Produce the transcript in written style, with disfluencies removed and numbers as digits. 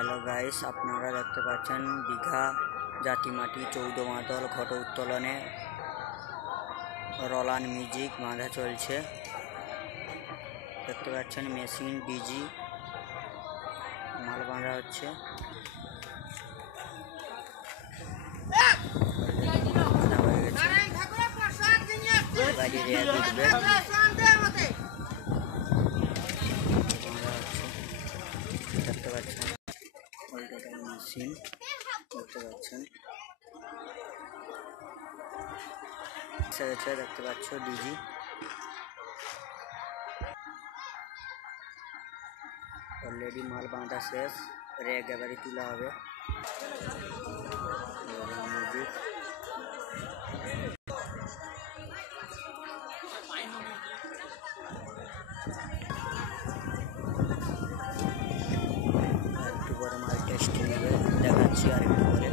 Hello guys, আপনারা দেখতে পাচ্ছেন দীঘা জাতিমাটি 14 মাতল ঘট উত্তোলনে রলান মিউজিক বাঁধা চলছে। দেখতে পাচ্ছেন মেশিন ডিজি মাল বাঁধা হচ্ছে। দেখতে পাচ্ছেন মেশিন, দেখতে পাচ্ছেন দেখতে পাচ্ছ ডিজি। অলরেডি মাল বাঁধা শেষ, রেক এবারে তোলা হবে। মিউজিক আরেকটু পরে মাল টেস্টিং হবে, দেখাচ্ছি আরেকটু পরে।